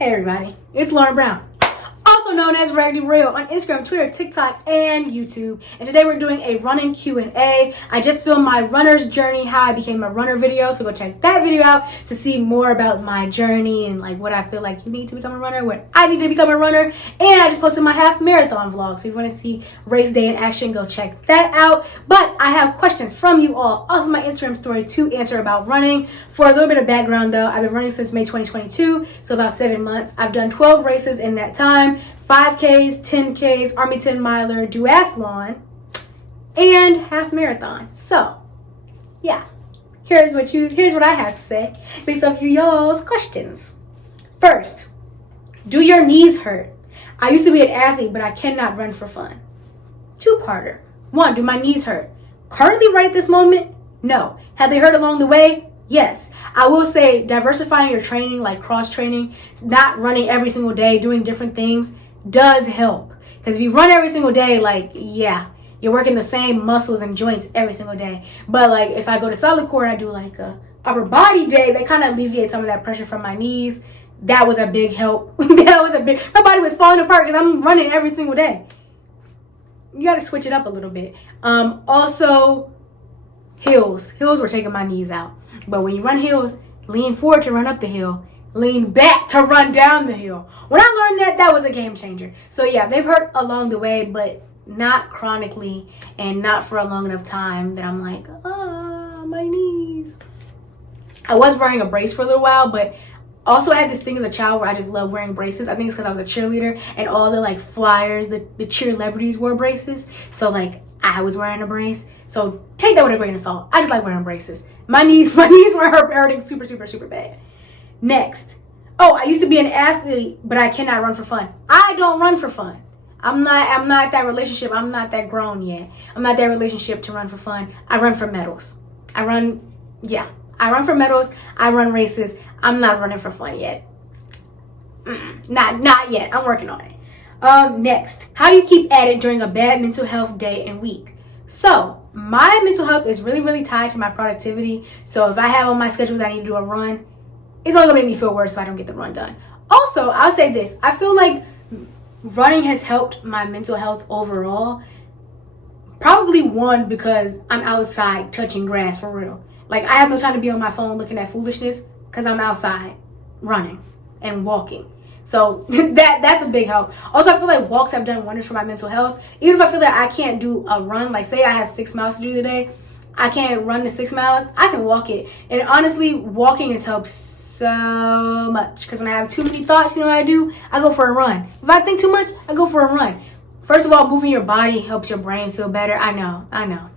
Hey everybody, it's Lauren Brown, also known as Raggedyroyal on Instagram, Twitter, TikTok, and YouTube. And today we're doing a running Q&A. I just filmed my runner's journey, how I became a runner video, so go check that video out to see more about my journey and like what I feel like you need to become a runner, what I need to become a runner. And I just posted my half marathon vlog, so if you want to see race day in action, go check that out. But I have questions from you all off of my Instagram story to answer about running. For a little bit of background though, I've been running since May 2022, so about 7 months. I've done 12 races in that time. 5Ks, 10Ks, Army 10 miler, duathlon, and half marathon. So, yeah, here's what I have to say based off of y'all's questions. First, do your knees hurt? I used to be an athlete, but I cannot run for fun. Two-parter. One, do my knees hurt? Currently, right at this moment, no. Have they hurt along the way? Yes. I will say diversifying your training, like cross training, not running every single day, doing different things, does help. Because if you run every single day, like, yeah, you're working the same muscles and joints every single day. But like if I go to solid core and I do like a upper body day, they kind of alleviate some of that pressure from my knees. That was a big help. My body was falling apart because I'm running every single day. You got to switch it up a little bit. Also, hills were taking my knees out. But when you run hills, lean forward to run up the hill, lean back to run down the hill. When I learned that was a game changer. So yeah, they've hurt along the way, but not chronically and not for a long enough time that I'm like, my knees. I was wearing a brace for a little while, but also I had this thing as a child where I just love wearing braces. I think it's because I was a cheerleader and all the like flyers, the cheerlebrities wore braces. So like I was wearing a brace. So take that with a grain of salt. I just like wearing braces. My knees were hurting super, super, super bad. Next. Oh, I used to be an athlete, but I cannot run for fun. I don't run for fun. I'm not that relationship. I'm not that grown yet. I'm not that relationship to run for fun. I run for medals. I run for medals. I run races. I'm not running for fun yet. Not yet. I'm working on it. Next. How do you keep at it during a bad mental health day and week? So, my mental health is really, really tied to my productivity. So if I have on my schedule that I need to do a run, it's only gonna make me feel worse if I don't get the run done. Also, I'll say this. I feel like running has helped my mental health overall. Probably one, because I'm outside touching grass for real. Like I have no time to be on my phone looking at foolishness because I'm outside running and walking. So that's a big help. Also, I feel like walks have done wonders for my mental health. Even if I feel that I can't do a run, like say I have 6 miles to do today, I can't run the 6 miles, I can walk it. And honestly, walking has helped so much. Because when I have too many thoughts, you know what I do? I go for a run. If I think too much, I go for a run. First of all, moving your body helps your brain feel better. I know.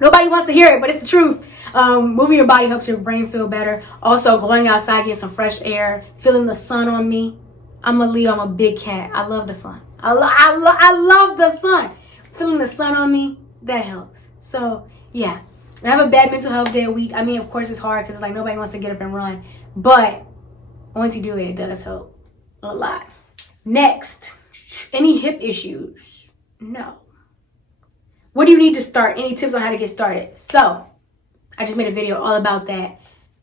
Nobody wants to hear it, but it's the truth. Moving your body helps your brain feel better. Also, going outside, getting some fresh air, feeling the sun on me. I'm a Leo. I'm a big cat. I love the sun. I love the sun. Feeling the sun on me, that helps. So, yeah. And I have a bad mental health day a week. I mean, of course, it's hard because it's like nobody wants to get up and run. But once you do it, it does help a lot. Next, any hip issues? No. What do you need to start? Any tips on how to get started? So, I just made a video all about that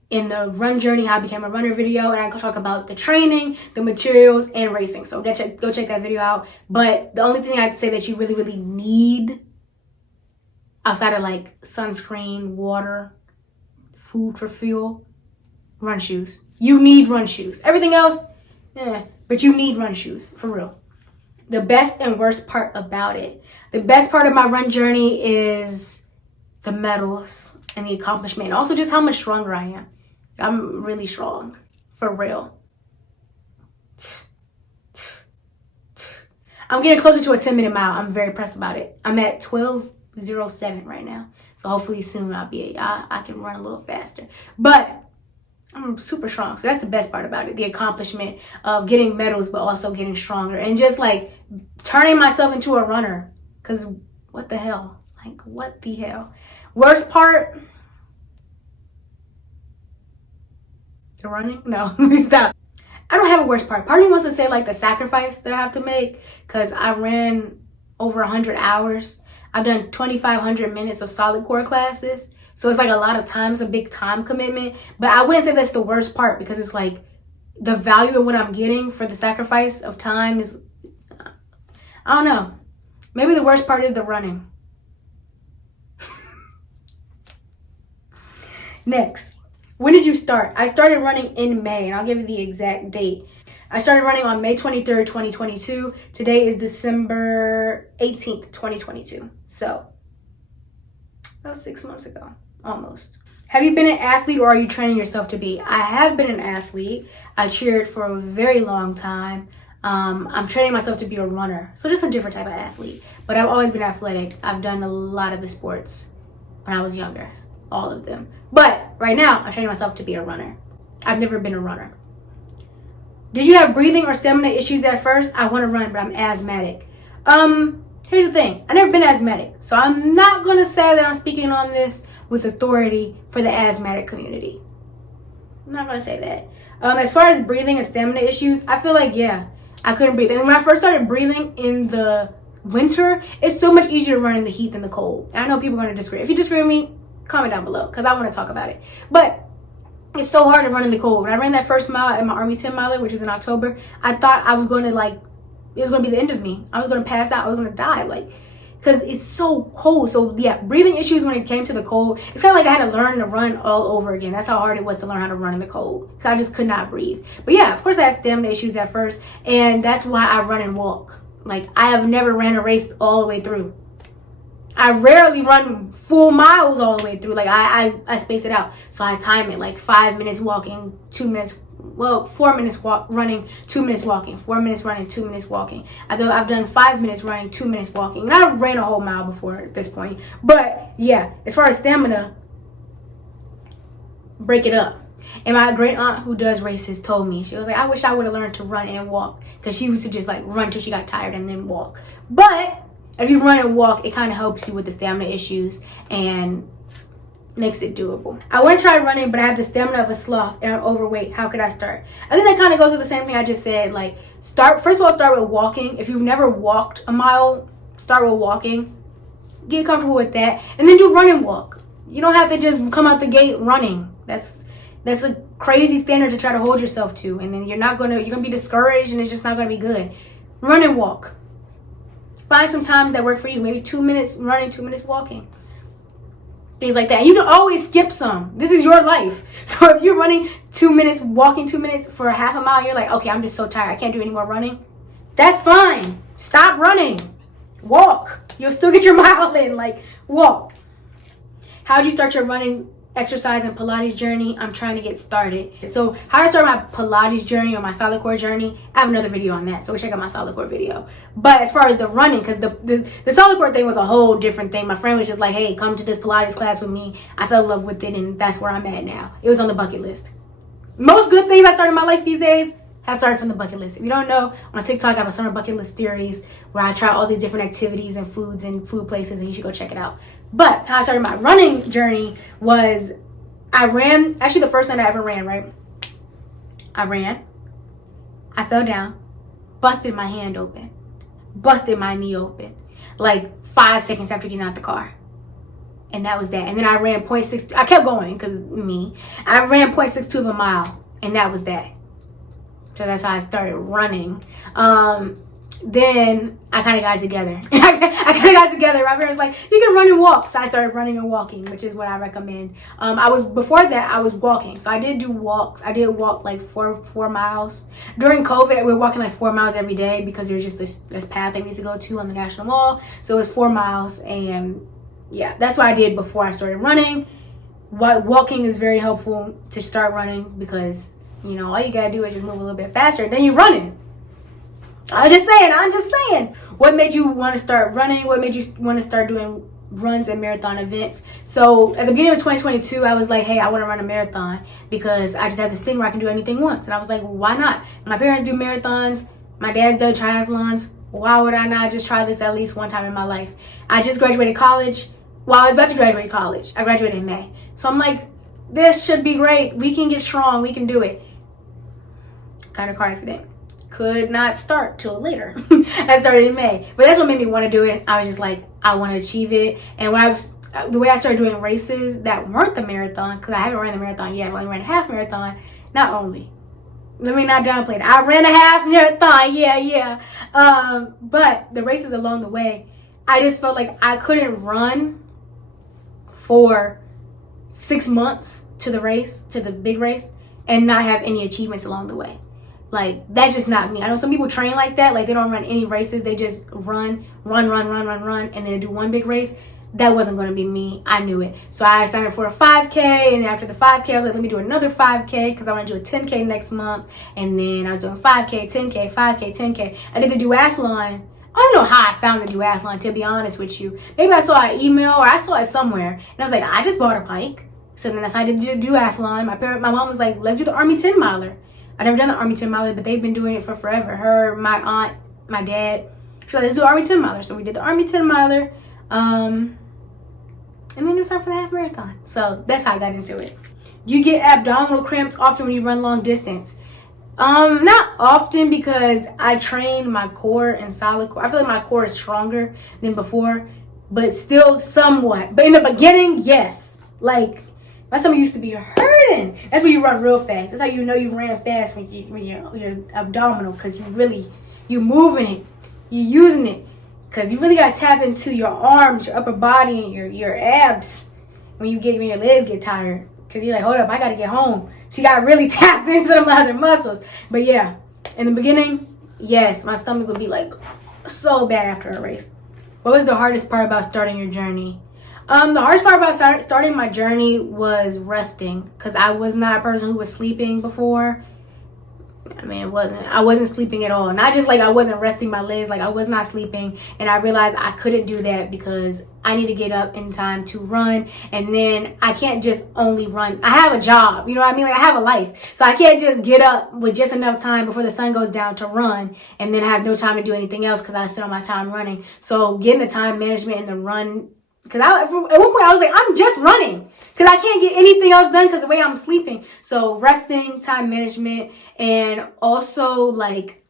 in the run journey, how I became a runner video, and I can talk about the training, the materials, and racing. So go check that video out. But the only thing I'd say that you really, really need outside of like sunscreen, water, food for fuel, run shoes. You need run shoes. Everything else, but you need run shoes, for real. The best and worst part about it. The best part of my run journey is the medals and the accomplishment. Also just how much stronger I am. I'm really strong, for real. I'm getting closer to a 10-minute mile. I'm very pressed about it. I'm at 12:07 right now. So hopefully soon I can run a little faster. But I'm super strong. So that's the best part about it. The accomplishment of getting medals, but also getting stronger. And just like turning myself into a runner. Because what the hell? Like, what the hell? Worst part? The running? No, let me stop. I don't have a worst part. Part of me wants to say like the sacrifice that I have to make. Because I ran over 100 hours. I've done 2,500 minutes of solid core classes. So it's like a lot of time. It's a big time commitment. But I wouldn't say that's the worst part because it's like the value of what I'm getting for the sacrifice of time is, I don't know. Maybe the worst part is the running. Next, when did you start? I started running in May, and I'll give you the exact date. I started running on May 23rd, 2022. Today is December 18th, 2022. So, that was 6 months ago, almost. Have you been an athlete or are you training yourself to be? I have been an athlete. I cheered for a very long time. I'm training myself to be a runner. So just a different type of athlete. But I've always been athletic. I've done a lot of the sports when I was younger. All of them. But right now, I'm training myself to be a runner. I've never been a runner. Did you have breathing or stamina issues at first? I want to run, but I'm asthmatic. Here's the thing. I've never been asthmatic. So I'm not going to say that I'm speaking on this with authority for the asthmatic community. I'm not going to say that. As far as breathing and stamina issues, I feel like, yeah, I couldn't breathe. And when I first started breathing in the winter, it's so much easier to run in the heat than the cold. And I know people are going to disagree. If you disagree with me, comment down below because I want to talk about it. But it's so hard to run in the cold. When I ran that first mile at my Army 10 miler, which was in October, I thought I was going to it was going to be the end of me. I was going to pass out. I was going to die. Because it's so cold. So yeah, breathing issues when it came to the cold. It's kind of like I had to learn to run all over again. That's how hard it was to learn how to run in the cold. Because I just could not breathe. But yeah, of course I had stamina issues at first. And that's why I run and walk. I have never ran a race all the way through. I rarely run full miles all the way through. I space it out. So I time it 5 minutes walking, 2 minutes, 4 minutes running, 2 minutes walking, 4 minutes running, 2 minutes walking. I've done 5 minutes running, 2 minutes walking. And I've ran a whole mile before at this point. But yeah, as far as stamina, break it up. And my great aunt who does races told me, she was like, I wish I would have learned to run and walk. Because she used to just run till she got tired and then walk. But if you run and walk, it kind of helps you with the stamina issues and makes it doable. I want to try running, but I have the stamina of a sloth and I'm overweight. How could I start? I think that kind of goes with the same thing I just said. First of all, start with walking. If you've never walked a mile, start with walking. Get comfortable with that. And then do run and walk. You don't have to just come out the gate running. That's a crazy standard to try to hold yourself to. And then you're going to be discouraged and it's just not going to be good. Run and walk. Find some times that work for you. Maybe 2 minutes running, 2 minutes walking. Things like that. You can always skip some. This is your life. So if you're running 2 minutes, walking 2 minutes for a half a mile, you're like, okay, I'm just so tired. I can't do any more running. That's fine. Stop running. Walk. You'll still get your mile in. Walk. How did you start your running exercise and Pilates journey? I'm trying to get started. So how to start my Pilates journey or my solid core journey, I have another video on that, so check out my solid core video. But as far as the running, because the solid core thing was a whole different thing. My friend was just like, hey, come to this Pilates class with me. I fell in love with it and that's where I'm at now. It was on the bucket list. Most good things I started in my life these days have started from the bucket list. If you don't know, on TikTok I have a summer bucket list series where I try all these different activities and foods and food places, and you should go check it out. But how I started my running journey was I ran, actually the first night I ever ran, right? I fell down, busted my hand open, busted my knee open, 5 seconds after getting out the car. And that was that. And then I ran 0.6, I kept going because I ran 0.62 of a mile, and that was that. So that's how I started running. Then I kind of got together. I kind of got together. My parents were like, you can run and walk. So I started running and walking, which is what I recommend. Before that, I was walking. So I did do walks. I did walk 4 miles. During COVID, we were walking 4 miles every day because there was just this path that we used to go to on the National Mall. So it was 4 miles. And yeah, that's what I did before I started running. Walking is very helpful to start running because, all you got to do is just move a little bit faster. Then you're running. I'm just saying. What made you want to start running? What made you want to start doing runs and marathon events? So at the beginning of 2022, I was like, hey, I want to run a marathon because I just have this thing where I can do anything once. And I was like, well, why not? My parents do marathons. My dad's done triathlons. Why would I not just try this at least one time in my life? I just graduated college. Well, I was about to graduate college. I graduated in May. So I'm like, this should be great. We can get strong. We can do it. Got a car accident. Could not start till later. I started in May, but that's what made me want to do it. I was just like, I want to achieve it. And the way I started doing races that weren't the marathon, because I haven't ran the marathon yet, I only ran a half marathon. Not only, Let me not downplay it. I ran a half marathon. Yeah. But the races along the way, I just felt like I couldn't run for 6 months to the big race, and not have any achievements along the way. Like, that's just not me. I know some people train like that. Like, they don't run any races. They just run, and then do one big race. That wasn't going to be me. I knew it. So I signed up for a 5K, and after the 5K, I was like, let me do another 5K because I want to do a 10K next month. And then I was doing 5K, 10K, 5K, 10K. I did the duathlon. I don't know how I found the duathlon, to be honest with you. Maybe I saw an email or I saw it somewhere. And I was like, I just bought a bike. So then I decided to do duathlon. My mom was like, let's do the Army 10 miler. I've never done the Army 10 miler, but they've been doing it for forever. Her, my aunt, my dad. So let's do the Army 10 miler. So we did the Army 10 miler. And then it was time for the half marathon. So that's how I got into it. You get abdominal cramps often when you run long distance. Not often because I train my core and solid core. I feel like my core is stronger than before, but still somewhat. But in the beginning, yes. Like, my stomach used to be hurting. That's when you run real fast. That's how you know you ran fast when you're abdominal, because you moving it, you using it. Because you really got to tap into your arms, your upper body, and your abs when your legs get tired. Because you're like, hold up, I got to get home. So you got to really tap into them other muscles. But yeah, in the beginning, yes, my stomach would be like so bad after a race. What was the hardest part about starting your journey? The hardest part about starting my journey was resting. Because I was not a person who was sleeping before. I mean, I wasn't sleeping at all. Not just like I wasn't resting my legs, like I was not sleeping. And I realized I couldn't do that because I need to get up in time to run. And then I can't just only run. I have a job, you know what I mean? Like, I have a life. So I can't just get up with just enough time before the sun goes down to run and then have no time to do anything else because I spend all my time running. So getting the time management and the run, because at one point I was like, I'm just running because I can't get anything else done because the way I'm sleeping. So resting, time management, and also like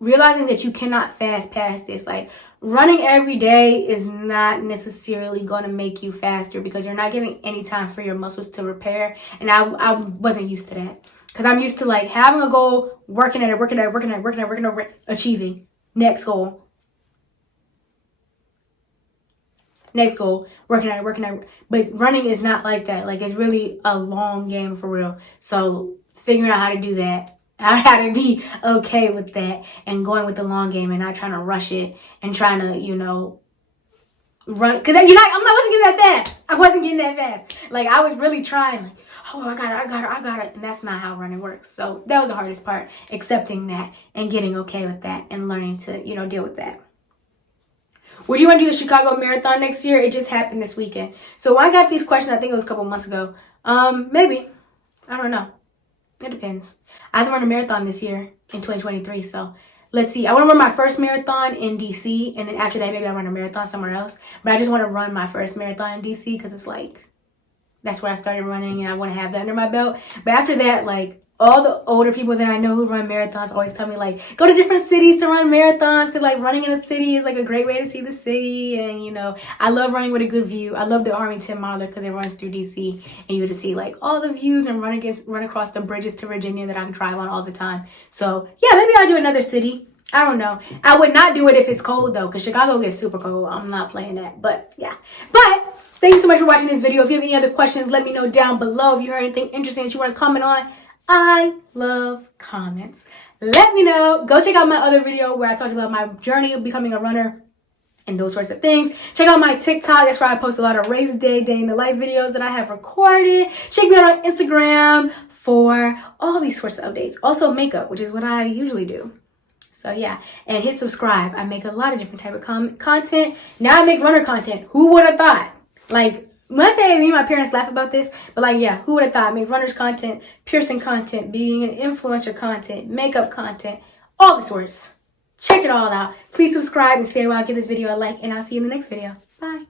realizing that you cannot fast past this. Like, running every day is not necessarily going to make you faster because you're not giving any time for your muscles to repair. And I wasn't used to that because I'm used to like having a goal, working at it, achieving. Next goal. Next goal, working at it. But running is not like that. Like, it's really a long game for real. So figuring out how to do that, how to be okay with that and going with the long game and not trying to rush it and trying to, run. Because I wasn't getting that fast. Like, I was really trying, like, oh, I got it. And that's not how running works. So that was the hardest part, accepting that and getting okay with that and learning to, deal with that. Would you want to do the Chicago Marathon next year? It just happened this weekend. So when I got these questions, I think it was a couple months ago. Maybe. I don't know. It depends. I have to run a marathon this year in 2023. So let's see. I want to run my first marathon in DC. And then after that, maybe I'll run a marathon somewhere else. But I just want to run my first marathon in DC because it's like, that's where I started running. And I want to have that under my belt. But after that, like, all the older people that I know who run marathons always tell me, like, go to different cities to run marathons because, like, running in a city is, like, a great way to see the city. And, I love running with a good view. I love the Army 10 miler because it runs through D.C. and you get to see, like, all the views and run across the bridges to Virginia that I can drive on all the time. So, yeah, maybe I'll do another city. I don't know. I would not do it if it's cold, though, because Chicago gets super cold. I'm not playing that. But, yeah. But thank you so much for watching this video. If you have any other questions, let me know down below. If you heard anything interesting that you want to comment on, I love comments. Let me know. Go check out my other video where I talked about my journey of becoming a runner and those sorts of things. Check out my TikTok. That's where I post a lot of race day in the life videos that I have recorded. Check me out on Instagram for all these sorts of updates. Also makeup, which is what I usually do. So yeah, and hit subscribe. I make a lot of different type of content. Now I make runner content. Who would have thought? Like, when I say me and my parents laugh about this, but like, yeah, who would have thought? I make runners content, piercing content, being an influencer content, makeup content, all the sorts. Check it all out. Please subscribe and stay a while. Give this video a like, and I'll see you in the next video. Bye.